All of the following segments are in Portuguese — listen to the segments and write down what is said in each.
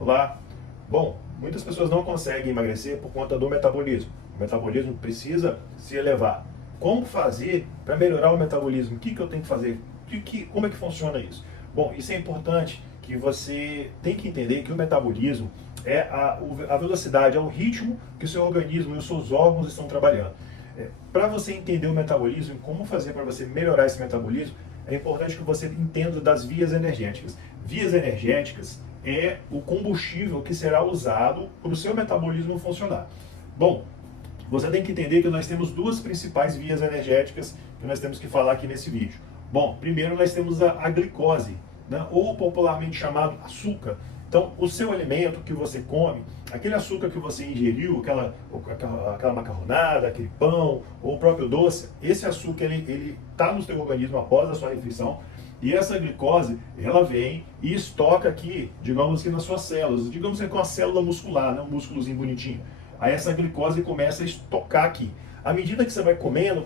Olá. Bom, muitas pessoas não conseguem emagrecer por conta do metabolismo. O metabolismo precisa se elevar. Como fazer para melhorar o metabolismo? O que eu tenho que fazer? Como é que funciona isso? Bom, isso é importante que você tem que entender que o metabolismo é a velocidade, é o ritmo que o seu organismo e os seus órgãos estão trabalhando. Para você entender o metabolismo e como fazer para você melhorar esse metabolismo, é importante que você entenda das vias energéticas. Vias energéticas é o combustível que será usado para o seu metabolismo funcionar. Bom, você tem que entender que nós temos duas principais vias energéticas que nós temos que falar aqui nesse vídeo. Bom, primeiro nós temos a glicose, né, ou popularmente chamado açúcar. Então, o seu alimento que você come, aquele açúcar que você ingeriu, aquela macarronada, aquele pão, ou o próprio doce, esse açúcar ele está no seu organismo após a sua refeição, e essa glicose, ela vem e estoca aqui, digamos que nas suas células, digamos que com a célula muscular, né, um músculozinho bonitinho. Aí essa glicose começa a estocar aqui. À medida que você vai comendo,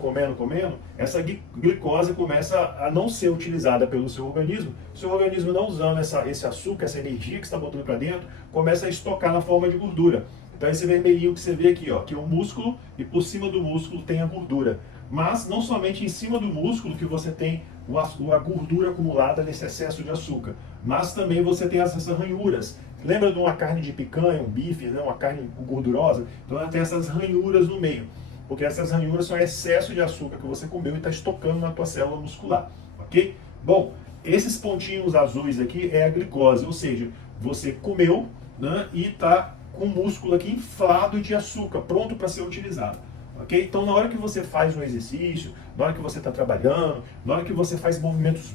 essa glicose começa a não ser utilizada pelo seu organismo. O seu organismo não usando esse açúcar, essa energia que está botando para dentro, começa a estocar na forma de gordura. Então esse vermelhinho que você vê aqui, ó, que é o músculo, e por cima do músculo tem a gordura. Mas não somente em cima do músculo que você tem a gordura acumulada nesse excesso de açúcar, mas também você tem essas ranhuras. Lembra de uma carne de picanha, um bife, né, uma carne gordurosa? Então ela tem essas ranhuras no meio, porque essas ranhuras são excesso de açúcar que você comeu e está estocando na tua célula muscular, ok? Bom, esses pontinhos azuis aqui é a glicose, ou seja, você comeu, né, e está com o músculo aqui inflado de açúcar, pronto para ser utilizado. Okay? Então, na hora que você faz um exercício, na hora que você está trabalhando, na hora que você faz movimentos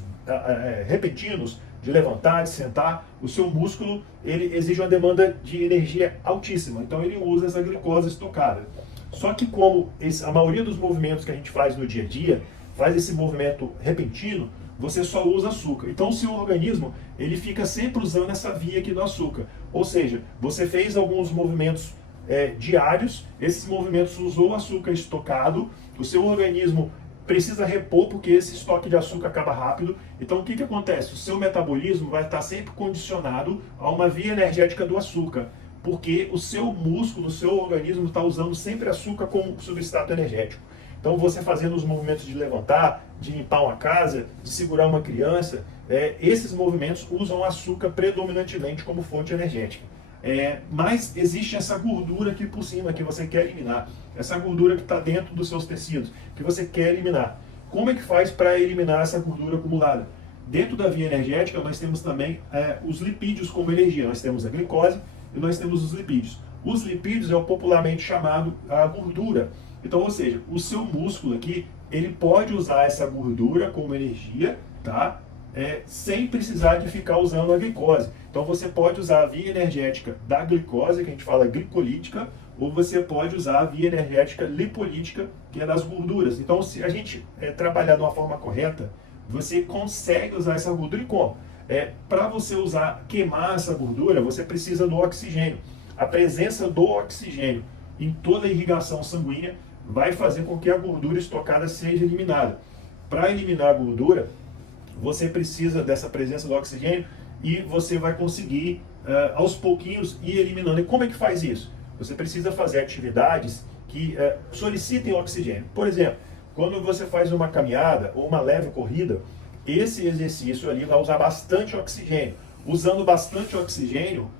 repetidos, de levantar, de sentar, o seu músculo ele exige uma demanda de energia altíssima. Então, ele usa essa glicose estocada. Só que como a maioria dos movimentos que a gente faz no dia a dia, faz esse movimento repentino, você só usa açúcar. Então, o seu organismo ele fica sempre usando essa via aqui do açúcar. Ou seja, você fez alguns movimentos diários, esses movimentos usou açúcar estocado, o seu organismo precisa repor porque esse estoque de açúcar acaba rápido. Então o que acontece? O seu metabolismo vai estar sempre condicionado a uma via energética do açúcar, porque o seu músculo, o seu organismo está usando sempre açúcar como substrato energético. Então você fazendo os movimentos de levantar, de limpar uma casa, de segurar uma criança, esses movimentos usam açúcar predominantemente como fonte energética. Mas existe essa gordura aqui por cima que você quer eliminar, essa gordura que está dentro dos seus tecidos, que você quer eliminar. Como é que faz para eliminar essa gordura acumulada? Dentro da via energética nós temos também os lipídios como energia, nós temos a glicose e nós temos os lipídios. Os lipídios é o popularmente chamado a gordura. Então, ou seja, o seu músculo aqui, ele pode usar essa gordura como energia, tá? Sem precisar de ficar usando a glicose. Então você pode usar a via energética da glicose, que a gente fala glicolítica, ou você pode usar a via energética lipolítica, que é das gorduras. Então se a gente trabalhar de uma forma correta, você consegue usar essa gordura e como? Para você queimar essa gordura, você precisa do oxigênio. A presença do oxigênio em toda a irrigação sanguínea vai fazer com que a gordura estocada seja eliminada. Para eliminar a gordura, você precisa dessa presença do oxigênio e você vai conseguir, aos pouquinhos, ir eliminando. E como é que faz isso? Você precisa fazer atividades que solicitem oxigênio. Por exemplo, quando você faz uma caminhada ou uma leve corrida, esse exercício ali vai usar bastante oxigênio. Usando bastante oxigênio,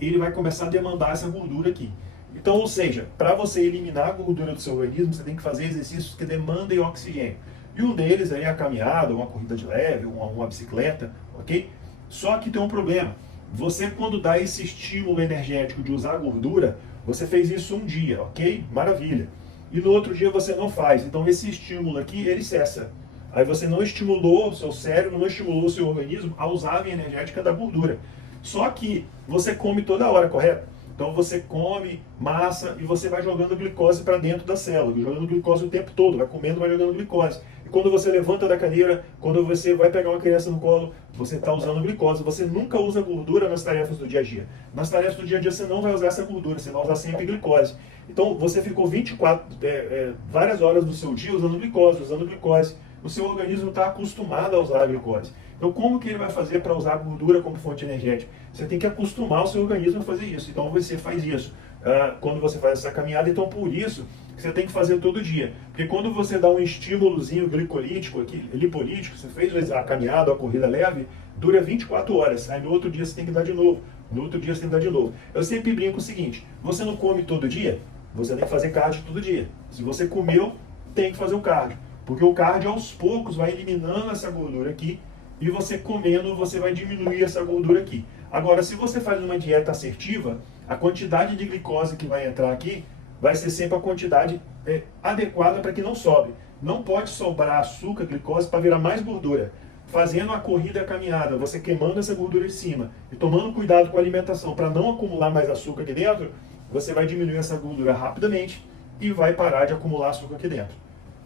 ele vai começar a demandar essa gordura aqui. Então, ou seja, para você eliminar a gordura do seu organismo, você tem que fazer exercícios que demandem oxigênio. E um deles é a caminhada, uma corrida de leve, uma bicicleta, ok? Só que tem um problema. Você, quando dá esse estímulo energético de usar a gordura, você fez isso um dia, ok? Maravilha. E no outro dia você não faz. Então esse estímulo aqui, ele cessa. Aí você não estimulou o seu cérebro, não estimulou o seu organismo a usar a via energética da gordura. Só que você come toda hora, correto? Então você come massa e você vai jogando glicose para dentro da célula, jogando glicose o tempo todo, vai comendo, vai jogando glicose. E quando você levanta da cadeira, quando você vai pegar uma criança no colo, você está usando glicose. Você nunca usa gordura nas tarefas do dia a dia. Nas tarefas do dia a dia você não vai usar essa gordura, você vai usar sempre glicose. Então você ficou várias horas do seu dia usando glicose. O seu organismo está acostumado a usar a glicose. Então, como que ele vai fazer para usar a gordura como fonte energética? Você tem que acostumar o seu organismo a fazer isso. Então, você faz isso quando você faz essa caminhada. Então, por isso, você tem que fazer todo dia. Porque quando você dá um estímulozinho glicolítico, aqui, lipolítico, você fez a caminhada, a corrida leve, dura 24 horas. Aí no outro dia você tem que dar de novo. No outro dia você tem que dar de novo. Eu sempre brinco o seguinte: você não come todo dia, você tem que fazer cardio todo dia. Se você comeu, tem que fazer o cardio. Porque o cardio aos poucos vai eliminando essa gordura aqui, e você comendo, você vai diminuir essa gordura aqui. Agora, se você faz uma dieta assertiva, a quantidade de glicose que vai entrar aqui vai ser sempre a quantidade adequada para que não sobre. Não pode sobrar açúcar, glicose, para virar mais gordura. Fazendo a corrida e a caminhada, você queimando essa gordura em cima e tomando cuidado com a alimentação para não acumular mais açúcar aqui dentro, você vai diminuir essa gordura rapidamente e vai parar de acumular açúcar aqui dentro.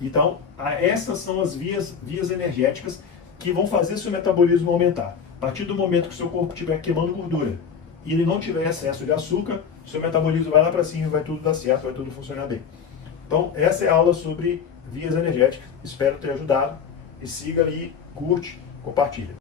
Então, essas são as vias energéticas que vão fazer seu metabolismo aumentar. A partir do momento que o seu corpo estiver queimando gordura e ele não tiver excesso de açúcar, seu metabolismo vai lá para cima e vai tudo dar certo, vai tudo funcionar bem. Então, essa é a aula sobre vias energéticas. Espero ter ajudado. E siga ali, curte, compartilha.